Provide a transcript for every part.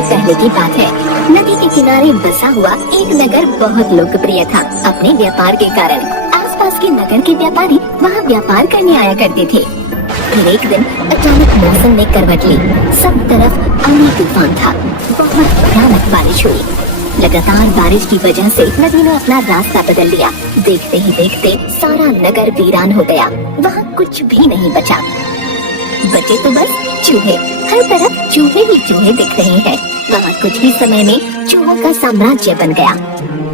समय पहले की बात है। नदी के किनारे बसा हुआ एक नगर बहुत लोकप्रिय था अपने व्यापार के कारण। आसपास के नगर के व्यापारी वहाँ व्यापार करने आया करते थे। फिर एक दिन अचानक मौसम ने करवट ली। सब तरफ आंधी तूफान था। बहुत भयानक बारिश हुई। लगातार बारिश की वजह से नदी ने अपना रास्ता बदल लिया। देखते ही देखते सारा नगर वीरान हो गया। वहाँ कुछ भी नहीं बचा। बचे तो बस चूहे। हर तरफ चूहे ही चूहे दिख रहे हैं। वहाँ कुछ ही समय में चूहों का साम्राज्य बन गया।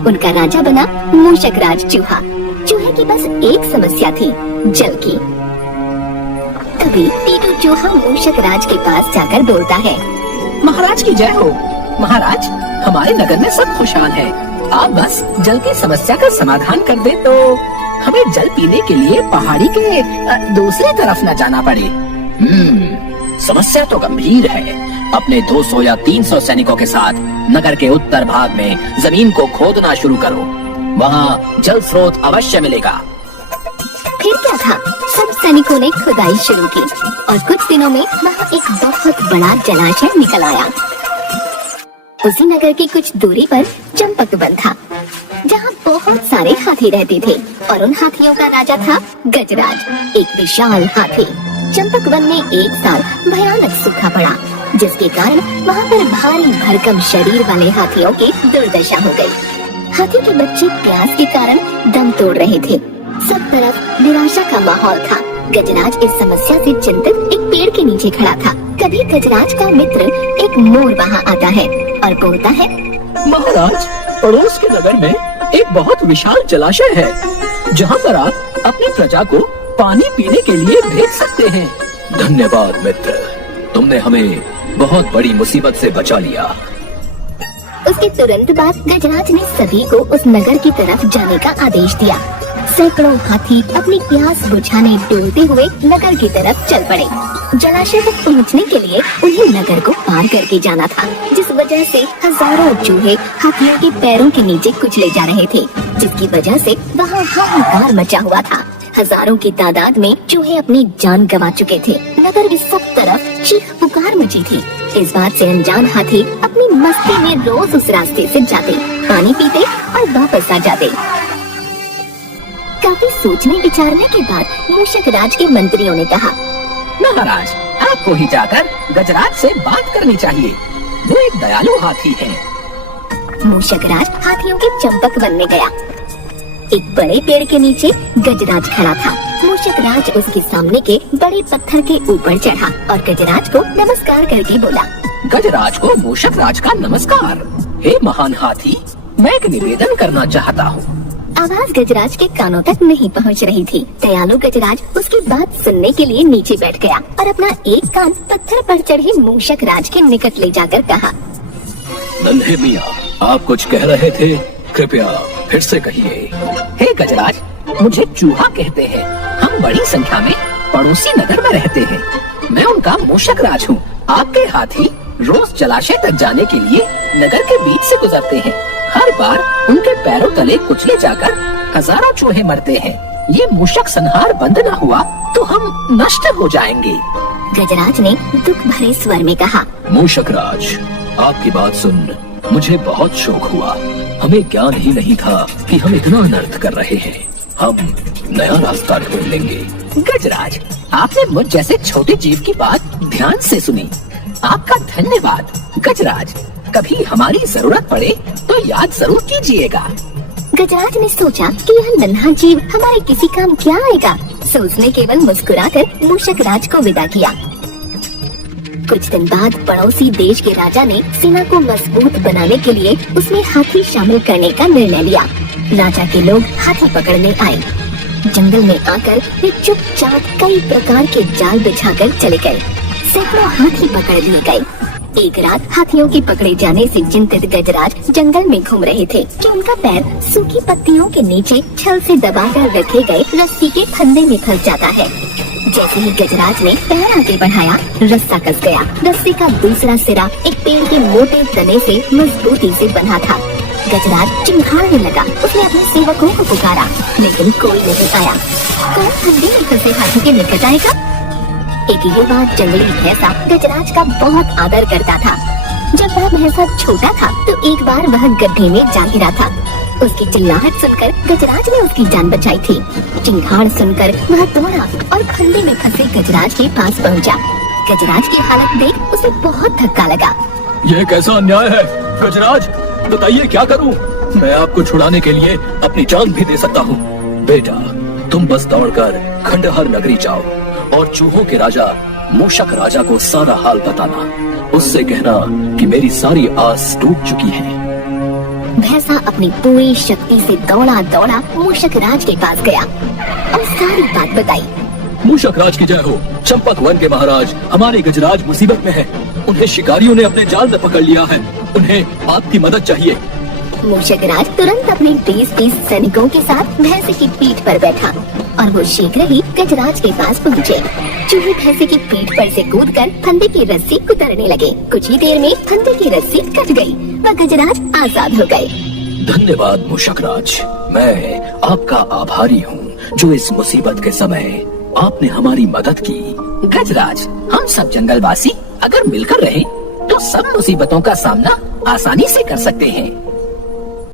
उनका राजा बना मूषक राज चूहा। चूहे की बस एक समस्या थी, जल की। तभी टीटू चूहा मूषक राज के पास जाकर बोलता है, महाराज की जय हो। महाराज, हमारे नगर में सब खुशहाल है। आप बस जल की समस्या का समाधान कर दे तो हमें जल पीने के लिए पहाड़ी के दूसरी तरफ न जाना पड़े। समस्या तो गंभीर है। अपने 200 या 300 सैनिकों के साथ नगर के उत्तर भाग में जमीन को खोदना शुरू करो। वहाँ जल स्रोत अवश्य मिलेगा। फिर क्या था, सब सैनिकों ने खुदाई शुरू की और कुछ दिनों में वहाँ एक बहुत बड़ा जलाशय निकल आया। उसी नगर की कुछ दूरी पर चंपक वन था, जहाँ बहुत सारे हाथी रहते थे और उन हाथियों का राजा था गजराज, एक विशाल हाथी। चंपक वन में एक साल भयानक सूखा पड़ा, जिसके कारण वहाँ पर भारी भरकम शरीर वाले हाथियों की दुर्दशा हो गई। हाथी के बच्चे प्यास के कारण दम तोड़ रहे थे। सब तरफ निराशा का माहौल था। गजराज इस समस्या से चिंतित एक पेड़ के नीचे खड़ा था। कभी गजराज का मित्र एक मोर वहाँ आता है और बोलता है, महाराज, पड़ोस के नगर में एक बहुत विशाल जलाशय है, जहाँ पर आप अपनी प्रजा को पानी पीने के लिए भेज सकते हैं। धन्यवाद मित्र, तुमने हमें बहुत बड़ी मुसीबत से बचा लिया। उसके तुरंत बाद गजराज ने सभी को उस नगर की तरफ जाने का आदेश दिया। सैकड़ों हाथी अपनी प्यास बुझाने डोलते हुए नगर की तरफ चल पड़े। जलाशय तक पहुंचने के लिए उन्हें नगर को पार करके जाना था, जिस वजह से हजारों चूहे हाथियों के पैरों के नीचे कुचले जा रहे थे, जिसकी वजह से वहाँ हाहाकार मचा हुआ था। हजारों की तादाद में चूहे अपनी जान गंवा चुके थे। नगर की सब तरफ चीख पुकार मची थी। इस बात से अनजान हाथी अपनी मस्ती में रोज उस रास्ते से जाते, पानी पीते और वापस आ जाते। काफी सोचने विचारने के बाद मूषक राज के मंत्रियों ने कहा, महाराज, आपको ही जाकर गजराज से बात करनी चाहिए। वो एक दयालु हाथी है। मूषक राज हाथियों के चंपक वन में गया। एक बड़े पेड़ के नीचे गजराज खड़ा था। मूषक राज उसके सामने के बड़े पत्थर के ऊपर चढ़ा और गजराज को नमस्कार करके बोला, गजराज को मूषक राज का नमस्कार। हे महान हाथी, मैं एक निवेदन करना चाहता हूँ। आवाज गजराज के कानों तक नहीं पहुंच रही थी। दयालु गजराज उसकी बात सुनने के लिए नीचे बैठ गया और अपना एक कान पत्थर पर चढ़े मूषक राज के निकट ले जाकर कहा, नन्हे मियाँ, आप कुछ कह रहे थे, कृपया फिर से कहिए। हे गजराज, मुझे चूहा कहते हैं। हम बड़ी संख्या में पड़ोसी नगर में रहते हैं। मैं उनका मूषक राज हूँ। आपके हाथी रोज जलाशय तक जाने के लिए नगर के बीच से गुजरते हैं। हर बार उनके पैरों तले कुचले जाकर हजारों चूहे मरते हैं। ये मूषक संहार बंद न हुआ तो हम नष्ट हो जाएंगे। गजराज ने दुख भरे स्वर में कहा, मूषक राज, आपकी बात सुन मुझे बहुत शौक हुआ। हमें ज्ञान ही नहीं था कि हम इतना अनर्थ कर रहे हैं। हम नया रास्ता ढूंढ लेंगे। गजराज, आपने मुझ जैसे छोटे जीव की बात ध्यान से सुनी। आपका धन्यवाद। गजराज, कभी हमारी जरूरत पड़े तो याद जरूर कीजिएगा। गजराज ने सोचा कि यह नन्हा जीव हमारे किसी काम क्या आएगा, सो उसने केवल मुस्कुराकर मूषक राज को विदा किया। कुछ दिन बाद पड़ोसी देश के राजा ने सेना को मजबूत बनाने के लिए उसमें हाथी शामिल करने का निर्णय लिया। राजा के लोग हाथी पकड़ने आए। जंगल में आकर वे चुपचाप कई प्रकार के जाल बिछाकर चले गए। सैकड़ों हाथी पकड़ लिए गए। एक रात हाथियों के पकड़े जाने से चिंतित गजराज जंगल में घूम रहे थे कि उनका पैर सूखी पत्तियों के नीचे छल से दबाकर रखे गए रस्सी के फंदे में फंस जाता है। जैसे ही गजराज ने पैर आगे बढ़ाया, रस्सा कस गया। रस्सी का दूसरा सिरा एक पेड़ के मोटे तने से मजबूती से बंधा था। गजराज चिंघाड़ने लगा। उसने अपने सेवकों को पुकारा, लेकिन कोई नहीं आया। कौन फंदे में फंसे हाथी के निकट आएगा? एक युवा जंगली भैंसा गजराज का बहुत आदर करता था। जब वह भैंसा छोटा था तो एक बार वह गड्ढे में जा गिरा था। उसकी चिल्लाहट सुनकर गजराज ने उसकी जान बचाई थी। चिंगाड़ सुनकर वह दौड़ा और खंडे में फंसे गजराज के पास पहुंचा। गजराज की हालत देख उसे बहुत धक्का लगा। यह कैसा अन्याय है गजराज, बताइए क्या करूं? मैं आपको छुड़ाने के लिए अपनी जान भी दे सकता हूं। बेटा, तुम बस दौड़कर खंडहर नगरी जाओ और चूहों के राजा मूषक राजा को सारा हाल बताना। उससे कहना कि मेरी सारी आस टूट चुकी है। भैंसा अपनी पूरी शक्ति से दौड़ा दौड़ा मूषक राज के पास गया और सारी बात बताई। मूषक राज की जय हो। चंपक वन के महाराज हमारे गजराज मुसीबत में है। उन्हें शिकारियों ने अपने जाल में पकड़ लिया है। उन्हें आपकी मदद चाहिए। मूषक राज तुरंत अपने 20-20 सैनिकों के साथ भैंसे की पीठ पर बैठा और वो शीघ्र ही गजराज के पास पहुँचे। चूहे भैंसे की पीठ पर से कूदकर फंदे की रस्सी कुतरने लगे। कुछ ही देर में फंदे की रस्सी कट गई व गजराज आजाद हो गए। धन्यवाद मूषक राज, मैं आपका आभारी हूँ जो इस मुसीबत के समय आपने हमारी मदद की। गजराज, हम सब जंगलवासी अगर मिलकर रहे तो सब मुसीबतों का सामना आसानी से कर सकते हैं।